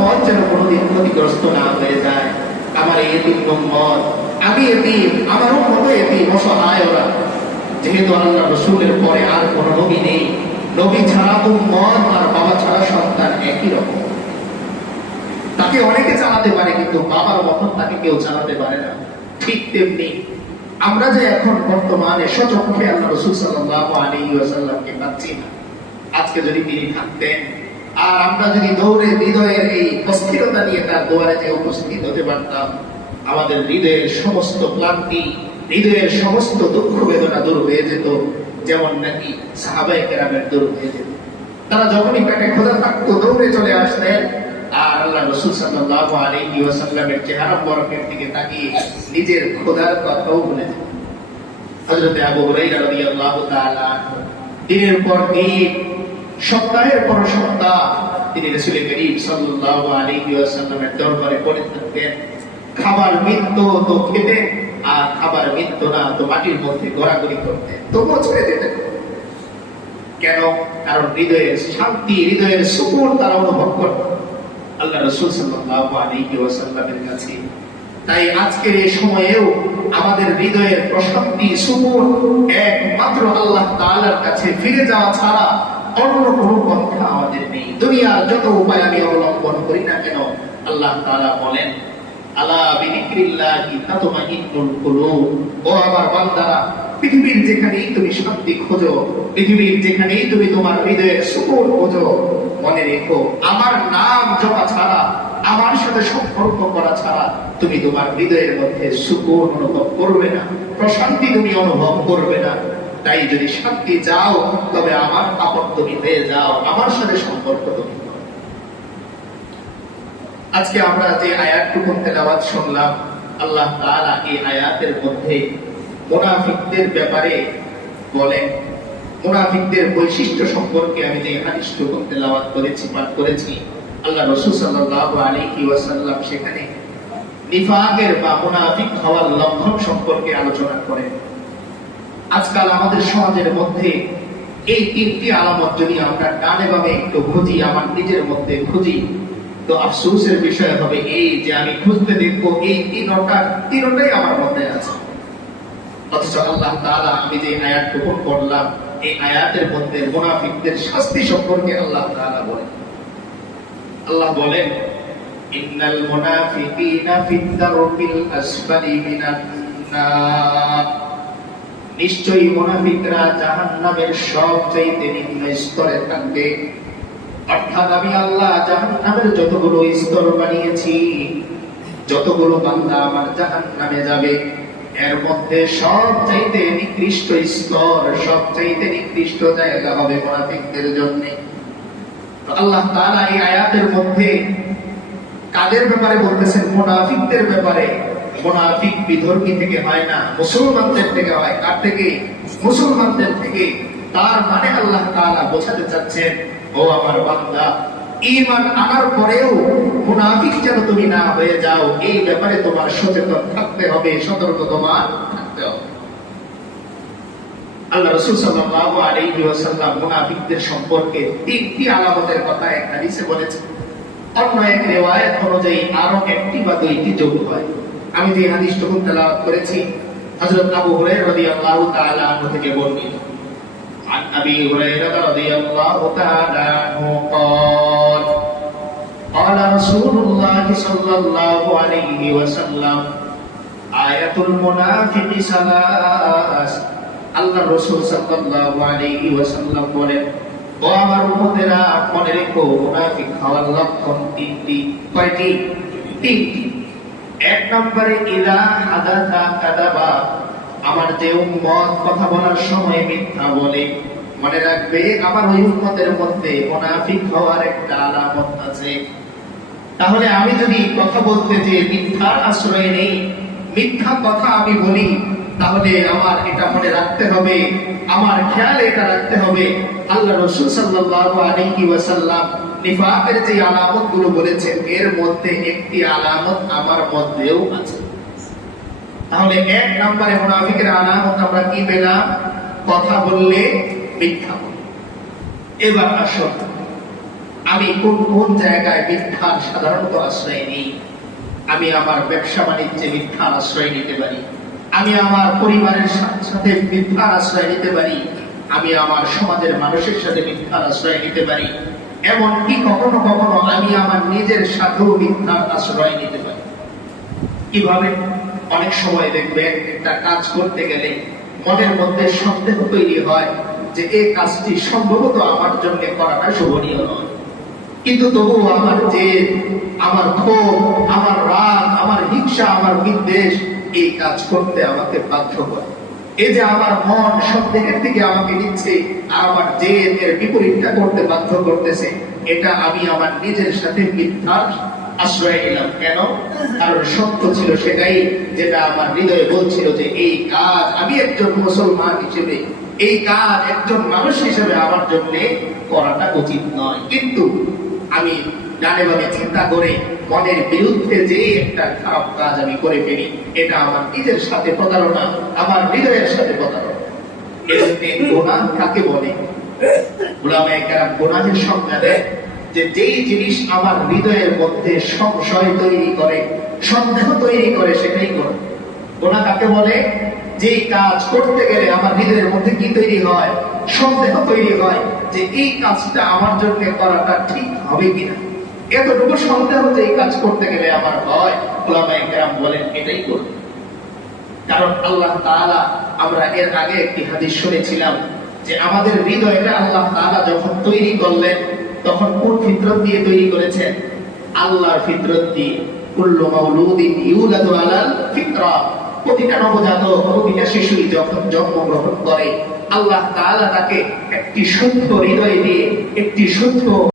উম্মত যেন কোনোদিন ক্ষতিগ্রস্ত না হয়ে যায়। আমার এই এতিম উম্মত, আমি এতিম, আমার উম্মত এতিম, অসহায় ওরা। যেহেতু আল্লাহ রাসূলের পরে আর কোনো নবী নেই, নবী ছাড়া উম্মত আর বাবা ছাড়া সন্তান একই রকম। তাকে অনেকে চালাতে পারে, কিন্তু বাবার মতন তাকে কেউ চালাতে পারে না। ঠিক তেমনি আমরা যে এখন বর্তমানে সচক্ষে আল্লাহ রাসূল সাল্লাল্লাহু আলাইহি ওয়াসাল্লামকে পাচ্ছি না, আজকে যদি তিনি থাকতেন আর আমরা যদি দৌড়ে হৃদয়ের এই অস্থিরতা নিয়ে তার দুয়ারে যে উপস্থিত হতে পারতাম, আমাদের হৃদয়ের সমস্ত ক্লান্তি, হৃদয়ের সমস্ত দুঃখ বেদনা দূর হয়ে যেত, যেমন নাকি সাহাবায়ে কেরামের দূর হয়ে যেত। তারা যখনই পেটে ক্ষুধা থাকতো দৌড়ে চলে আসতেন, আর আল্লাহ রাসূল সাল্লাল্লাহু আলাইহি ওয়াসাল্লামের চেহারা মোবারকের দিকে তাকিয়ে নিজের ক্ষুধার কথাও ভুলে যেতেন। হযরত আবু হুরায়রা রাদিয়াল্লাহু তাআলা দিনের পর দিন, সপ্তাহের পর সপ্তাহ তিনি রাসূল করিম সাল্লাল্লাহু আলাইহি ওয়াসাল্লামের দরবারে পড়ে থাকতেন। খাবার মৃত্যু তো খেতেন, আর খাবার মৃত্যু না তো মাটির মধ্যে গড়াগড়ি করতেন, তবুও ছেড়ে দিতেন। কেন? কারণ হৃদয়ের শান্তি, হৃদয়ের সুকুন তারা অনুভব করতেন আল্লাহ রাসূল সাল্লাল্লাহু আলাইহি ওয়াসাল্লামের কাছে। তাই আজকের এই সময়েও আমাদের হৃদয়ের প্রশান্তি, সুকুন একমাত্র আল্লাহ তাআলার কাছে ফিরে যাওয়া ছাড়া অন্য কোনো পন্থা আমাদের নেই। দুনিয়ার যত উপায় আমি অবলম্বন করি না কেন, আল্লাহ তাআলা বলেন, আলা বিযিকরিল্লাহি তাতমাইন্নুল কুলুব। ও আমার বান্দারা, পৃথিবীর যেখানেই তুমি শান্তি খোঁজো, পৃথিবীর যেখানেই তুমি তোমার হৃদয়ের সুকুন খোঁজো, মনে রেখো আমার নাম জপা ছাড়া, আমার সাথে সম্পর্ক করা ছাড়া তুমি তোমার হৃদয়ের মধ্যে সুকুন অনুভব করবে না, প্রশান্তি তুমি অনুভব করবে না। তাই যদি শান্তি চাও, তবে আমার আপন তুমি হয়ে যাও, আমার সাথে সম্পর্ক তুমি। আজকে আমরা যে আয়াতটুকু তেলাওয়াত শুনলাম, আল্লাহ তাআলা এই আয়াতের মধ্যে মুনাফিকদের ব্যাপারে বলেন। মুনাফিকদের বৈশিষ্ট্য সম্পর্কে আমি যে হাদিসটুকু তেলাওয়াত করেছি, পাঠ করেছি, আল্লাহ রাসূল সাল্লাল্লাহু আলাইহি ওয়াসাল্লাম সেখানে নিফাকের বা মুনাফিক হওয়ার লক্ষণ সম্পর্কে আলোচনা করেন। আজকাল আমাদের সমাজের মধ্যে এই তিনটি আলামত যদি আমরা ডানে বামে একটু খুঁজি, আমার নিজের মধ্যে খুঁজি, তো আফসোসের বিষয় হবে এই যে আমি খুঁজতে দেখবো এই তিনটাই আমার মধ্যে আছে। অথচ আল্লাহ তাআলা আমি যে আয়াতটুকু পড়লাম, এই আয়াতের মধ্যে মুনাফিকদের শাস্তি সম্পর্কে আল্লাহ তাআলা বলেন। আল্লাহ বলেন, ইন্নাল মুনাফিকিনা ফিদ দারকিল আসফালি মিনান নার। নিশ্চয়ই মুনাফিকরা জাহান্নামের সবচেয়ে নিম্ন স্তরে থাকবে। অর্থাৎ আমি আল্লাহ জাহান্নামের যতগুলো স্তর বানিয়েছি, যতগুলো বান্দা আমার জাহান্নামে যাবে, এর মধ্যে সবচাইতে নিকৃষ্ট স্তর, সবচাইতে নিকৃষ্ট জায়গা হবে মুনাফিকদের জন্য। আল্লাহ তাআলা এই আয়াতের মধ্যে কাদের ব্যাপারে বলতেছেন? মুনাফিকদের ব্যাপারে। মুনাফিক বিধর্মী থেকে হয় না, মুসলমানদের থেকে হয়। কার থেকে? মুসলমানদের থেকে। তার মানে আল্লাহ তাআলা বোঝাতে চাচ্ছেন, ও আমার বান্দা, ঈমান আনার পরেও মুনাফিক যেন তুমি না হয়ে যাও, এই ব্যাপারে তোমার সচেতন থাকতে হবে, সতর্ক তোমার থাকতে হবে। আল্লাহ রাসূল সাল্লাল্লাহু আলাইহি ওয়াসাল্লাম মুনাফিকদের সম্পর্কে তিনটি আলামতের কথা এক হাদিসে বলেছেন। অন্য এক রিওয়ায়াত অনুযায়ী আরো একটি বা দুইটি যোগ হয়। আমি যে হাদিসটুকু তেলাওয়াত করেছি, হযরত আবু হুরায়রা রাদিয়াল্লাহু তাআলা আনহু থেকে বর্ণিত। عن أبي هريرة رضي الله تعالى عنه قال قال رسول الله صلى الله عليه وسلم آية المنافق ثلاث। আল্লাহ রাসূল সাল্লাল্লাহু আলাইহি ওয়াসাল্লাম বলেন, ও আমার উম্মতেরা, মনে রেখো মুনাফিক হওয়ার লক্ষণ তিনটি। কয়টি? তিনটি। এক নম্বরে ইযা হাদাসা কাযাবা। আমার যে উম্মত কথা বলার সময় মিথ্যা বলে, মনে রাখবে আমার ওই উম্মতের মধ্যে মুনাফিক হওয়ার একটা আলামত আছে। তাহলে আমি যদি কথা বলতে যে মিথ্যার আশ্রয় নেই, মিথ্যা কথা আমি বলি, তাহলে আমার এটা মনে রাখতে হবে, আমার খেয়ালে এটা রাখতে হবে। আল্লাহ রাসূল সাল্লাল্লাহু আলাইহি ওয়াসাল্লাম নিফাকের যে আলামতগুলো বলেছেন, এর মধ্যে একটি আলামত আমার মধ্যেও আছে। তাহলে এক নম্বরে মুনাফিকের আলামত আমরা কি পেলাম? কথা বললে মিথ্যা বলে। এবার আসুন আমি কোন কোন জায়গায় মিথ্যার সাধারণত আশ্রয় নিই। আমি আমার ব্যবসা বাণিজ্যে মিথ্যার আশ্রয় নিতে পারি, আমি আমার পরিবারের সাথে মিথ্যার আশ্রয় নিতে পারি, আমি আমার সমাজের মানুষের সাথে মিথ্যার আশ্রয় নিতে পারি, এমনকি কখনো কখনো আমি আমার নিজের সাথেও মিথ্যার আশ্রয় নিতে পারি। কিভাবে? অনেক সময় দেখবেন একটা কাজ করতে গেলে মনের মধ্যে সন্দেহ তৈরি হয় যে এই কাজটি সম্ভবত আমার জন্য করাটা শোভনীয় নয়, কিন্তু তবুও আমার জেদ, আমার ক্ষোভ, আমার রাগ, আমার হিংসা, আমার বিদ্বেষ এই কাজ করতে আমাকে বাধ্য করে। এই যে আমার মন সন্দেহের দিকে আমাকে নিচ্ছে আর আমার জেদ এর বিপরীতটা করতে বাধ্য করতেছে, এটা আমি আমার নিজের সাথে মিথ্যার আশ্রয় নিলাম। কেন? কারণ সত্য ছিল সেটাই, যেটা আমার হৃদয়ে বলছিল যে এই কাজ আমি একজন মুসলমান হিসেবে, এই কাজ একজন মানুষ হিসেবে আমার জন্য করাটা উচিত নয়। কিন্তু আমি ডানে বামে চিন্তা করে মনের বিরুদ্ধে যে একটা খারাপ কাজ আমি করে ফেলি, এটা আমার নিজের সাথে প্রতারণা, আমার হৃদয়ের সাথে প্রতারণা। এজন্য গুনাহ কাকে বলে? উলামায়ে কেরাম গুনাহের সংজ্ঞা দেয় যে যেই জিনিস আমার হৃদয়ের মধ্যে সংশয় তৈরি করে, সন্দেহ তৈরি করে, সেটাই গুনাহ। গুনাহ কাকে বলে? যেই কাজ করতে গেলে আমার হৃদয়ের মধ্যে কি তৈরি হয়? সন্দেহ তৈরি হয় যে এই কাজটা আমার জন্য করাটা ঠিক হবে কিনা। এতটুকু সন্দেহ যে এই কাজ করতে গেলে আমার হয়, উলামায়ে কেরাম বলেন এটাই গুনাহ। কারণ আল্লাহ তাআলা, আমরা এর আগে একটি হাদিস শুনেছিলাম যে আমাদের হৃদয়টা আল্লাহ তাআলা যখন তৈরি করলেন তখন কোন ফিতরত দিয়ে তৈরি করেছেন? আল্লাহর ফিতরত দিয়ে। কুল্লু মাউলুদিন ইউলাদু আলাল ফিতরা, প্রতিটা নবজাতক, প্রতিটা শিশুই যখন জন্মগ্রহণ করে আল্লাহ তাআলা তাকে একটি শুদ্ধ হৃদয় দিয়ে, একটি শুদ্ধ